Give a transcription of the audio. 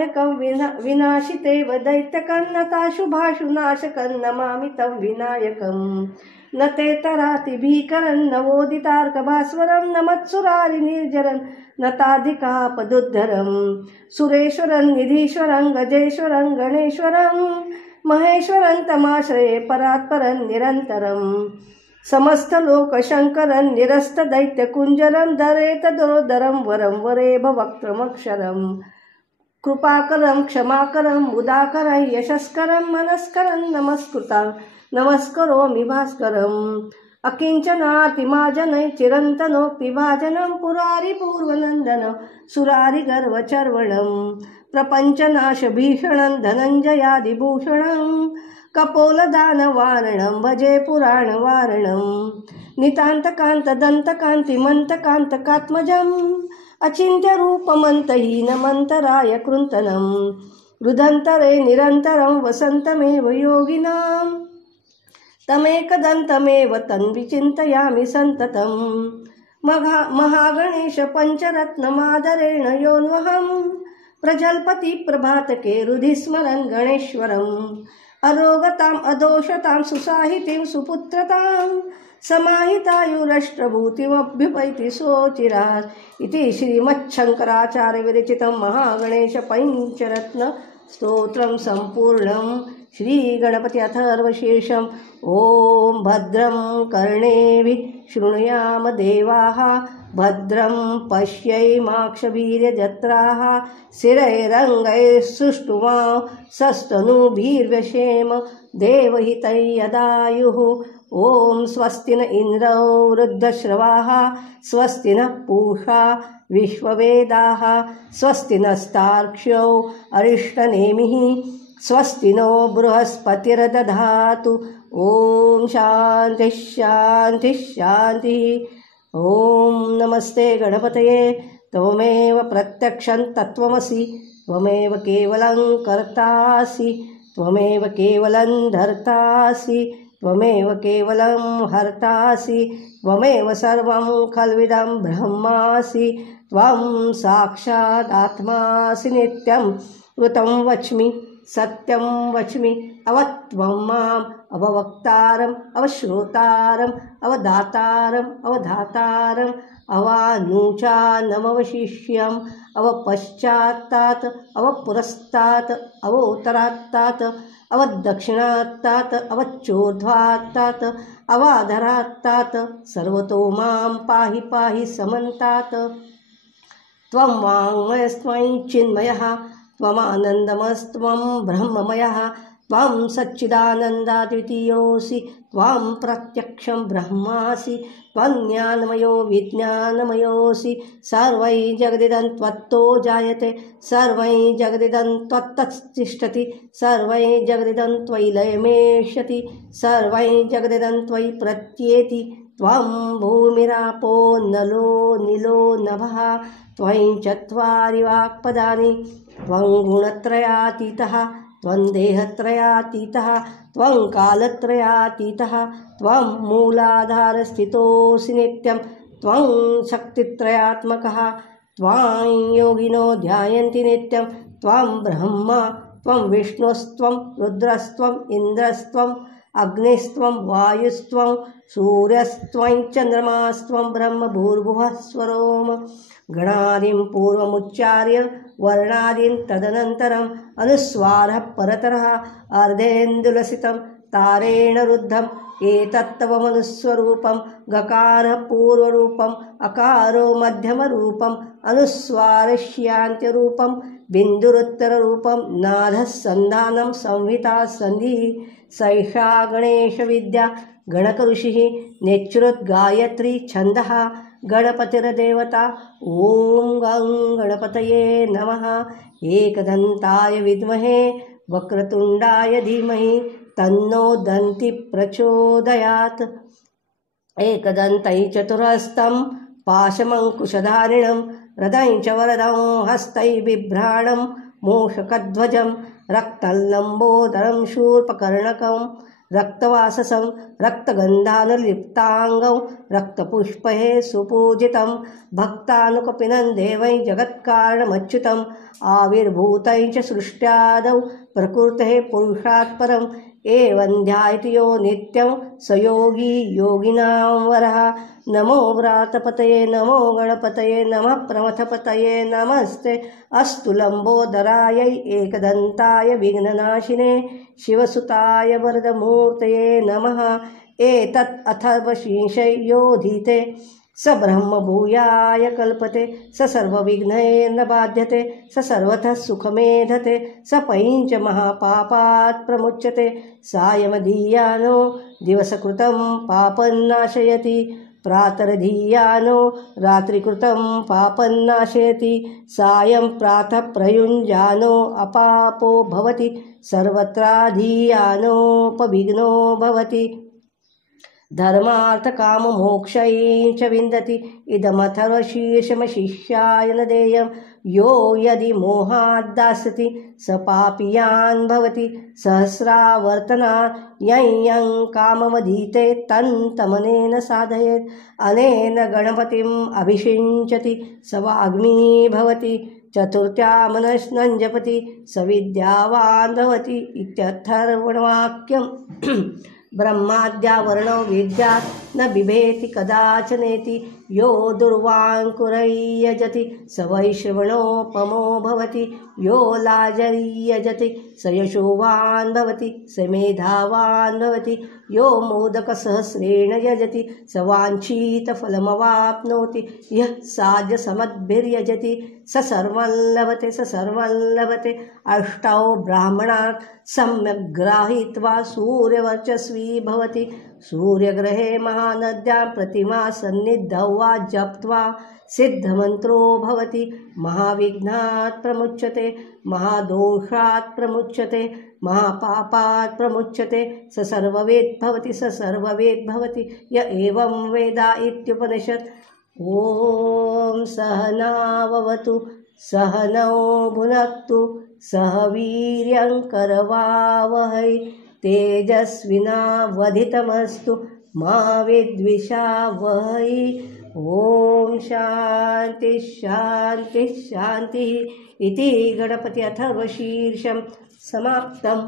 विनायकं विनाशितेव दैत्यकन्नताशुभाशुनाशकं नमामि तं विनायकं न ते तराति भीकरं नवोदितार्कभास्वरं नमत्सुरारिनिर्जरं नताधिकापदुद्धरं सुरेश्वरं निधीश्वरं गजेश्वरं गणेश्वरं महेश्वरं तमाश्रये परात्परं निरन्तरं समस्तलोकशङ्करं निरस्तदैत्यकुञ्जरं दरेतदोदरं वरं वरेभवक्त्रमक्षरं कृपाकरं क्षमाकरं मुदाकरं यशस्करं मनस्करं नमस्करोमि भास्करम् अकिञ्चनातिमाजनै चिरन्तनोक्तिभाजनं पुरारिपूर्वनन्दनं सुरारिगर्वचर्वणं प्रपञ्चनाशभीषणं धनञ्जयादिभूषणं कपोलदानवारणं भजे पुराणवारणं नितान्तकान्तदन्तकान्तिमन्तकान्तकात्मजम् अचिन्त्यरूपमन्तहीनमन्तराय कृन्तनं रुदन्तरे निरन्तरं वसन्तमेव योगिनां तमेकदन्तमेव तन्विचिन्तयामि सन्ततं महागणेश पञ्चरत्नमादरेण योऽन्वहं प्रजल्पति प्रभातके हृदि स्मरन् गणेश्वरम् अरोगताम् अदोषतां सुसाहितीं सुपुत्रतां समाहितायुरष्टभूतिमभ्युपैति सोचिरात् इति श्रीमच्छङ्कराचार्य विरचितं महागणेश पञ्चरत्न स्तोत्रं सम्पूर्णं श्रीगणपति अथर्वशीर्षम् ॐ भद्रं कर्णेभिः शृणुयाम देवाः भद्रं पश्यैमाक्षभिर्यजत्राः स्थिरैरङ्गैः सस्तनूभिर्व्यशेम देवहितं यदायुः ॐ स्वस्ति न इन्द्रो वृद्धश्रवाः स्वस्ति नः पूषा विश्ववेदाः स्वस्ति नस्तार्क्ष्यो अरिष्टनेमिः स्वस्ति नो बृहस्पतिर्दधातु ॐ शान्तिः शान्तिः शान्तिः ॐ नमस्ते गणपतये त्वमेव प्रत्यक्षं तत्त्वमसि त्वमेव केवलं कर्तासि त्वमेव केवलं धर्तासि त्वमेव केवलं हर्तासि त्वमेव सर्वं खल्विदं ब्रह्मासि त्वं साक्षादात्मासि नित्यं ऋतं वच्मि सत्यं वच्मि अवत्वं माम् अववक्तारम् अवश्रोतारम् अवदातारम् अवधातारम् अवानूचानमवशिष्यम् अवपश्चात्तात् अवपुरस्तात् अवोत्तरात्तात् अवदक्षिणात्तात् अवच्चोर्ध्वात्तात् अवाधरात्तात् सर्वतो मां पाहि पाहि समन्तात् त्वं वाङ्मयस्त्वं चिन्मयः त्वमानन्दमस्त्वं ब्रह्ममयः त्वं सच्चिदानन्दाद्वितीयोऽसि त्वं प्रत्यक्षं ब्रह्मासि त्वं ज्ञानमयो विज्ञानमयोऽसि सर्वै जगदिदं त्वत्तो जायते सर्वै जगदिदं त्वत्ततिष्ठति सर्वै जगदिदं त्वयि लयमेष्यति सर्वै जगदिदं त्वयि प्रत्येति त्वं भूमिरापो नलो निलो नभः त्वं चत्वारि वाक्पदानि त्वं गुणत्रयातीतः त्वं देहत्रयातीतः त्वं कालत्रयातीतः त्वं मूलाधारस्थितोऽसि नित्यं त्वं शक्तित्रयात्मकः त्वां योगिनो ध्यायन्ति नित्यं त्वं ब्रह्मा त्वं विष्णुस्त्वं रुद्रस्त्वं इन्द्रस्त्वं अग्निस्त्वं वायुस्त्वं सूर्यस्त्वं चन्द्रमास्त्वं ब्रह्म भूर्भुवः स्वरोम गणादिं पूर्वमुच्चार्य वर्णादीन् तदनन्तरम् अनुस्वारः परतरः अर्धेन्दुलसितं तारेण रुद्धम् एतत्तवमनुस्वरूपं गकारः पूर्वरूपम् अकारो मध्यमरूपम् अनुस्वारस्यान्त्यरूपं बिन्दुरुत्तररूपं नादः सन्धानं संहिता सन्धिः सैषा गणेशविद्या गणकऋषिः नेच्छ्रुद्गायत्री छन्दः गणपतिर्देवता ॐ गं गणपतये नमः एकदन्ताय विद्महे वक्रतुण्डाय धीमहि तन्नो दन्ति प्रचोदयात् एकदन्तै चतुरहस्तं पाशमङ्कुशधारिणं हृदयं च वरदं हस्तै बिभ्राणं मूषकध्वजं रक्तलम्बोदरं शूर्पकर्णकं रक्तवाससं रक्तगन्धानुलिप्ताङ्गौ रक्तपुष्पैः सुपूजितं भक्तानुकपिनं देवै जगत्कारणमच्युतम् आविर्भूतै च सृष्ट्यादौ प्रकृतेः पुरुषात् परम् एवं ध्यायति यो नित्यं स योगी योगिनां वरः। नमो व्रातपतये नमो गणपतये नमः प्रमथपतये नमस्ते अस्तु लम्बोदरायै एकदन्ताय विघ्ननाशिने शिवसुताय वरदमूर्तये नमः। एतत् अथर्वशीर्षयोधीते स ब्रह्मभूयाय कल्पते स सर्वविघ्नैर्न बाध्यते स सर्वतः सुखमेधते स पञ्चमहापापात् प्रमुच्यते सायमधीयानो दिवसकृतं पापन्नाशयति प्रातर्धीयानो रात्रिकृतं पापन्नाशयति सायं प्रातः प्रयुञ्जानो अपापो भवति सर्वत्राधीयानोपविघ्नो भवति धर्मार्थकाममोक्षै च विन्दति इदमथर्वशीर्षमशिष्याय न देयं यो यदि मोहाद्दास्यति स पापीयान् भवति सहस्रावर्तनात् यं काममधीते तन्तमनेन साधयेत् अनेन गणपतिम् अभिषिञ्चति स वाग्मी भवति चतुर्थ्यामनश्नं जपति स विद्यावान् भवति इत्यथर्वणवाक्यम् ब्रह्माद्यावरणो विद्यात् न बिभेति कदाचनेति यो दुर्वाङ्कुरय्यजति स वैश्रवणोपमो भवति यो लाजय्यजति स यशोवान् भवति स मेधावान् भवति यो मोदकसहस्रेण यजति स वाञ्छितफलमवाप्नोति यः साध्यसमद्भिर्यजति स सर्वं लभते अष्टौ ब्राह्मणात् सम्यक् गृहीत्वा सूर्यवर्चस्वी भवति सूर्यग्रहे महानद्यां प्रतिमा सन्निधौ वा जप्त्वा सिद्धमन्त्रो भवति महाविघ्नात् प्रमुच्यते महादोषात् प्रमुच्यते महापापात् प्रमुच्यते स सर्ववेद् भवति य एवं वेदा इत्युपनिषत्। ॐ सहनाववतु सहनौ भुनक्तु सह वीर्यङ्करवावहै तेजस्विनावधितमस्तु मा विद्विषावहै। ॐ शान्तिः इति गणपति अथर्वशीर्षं समाप्तम्।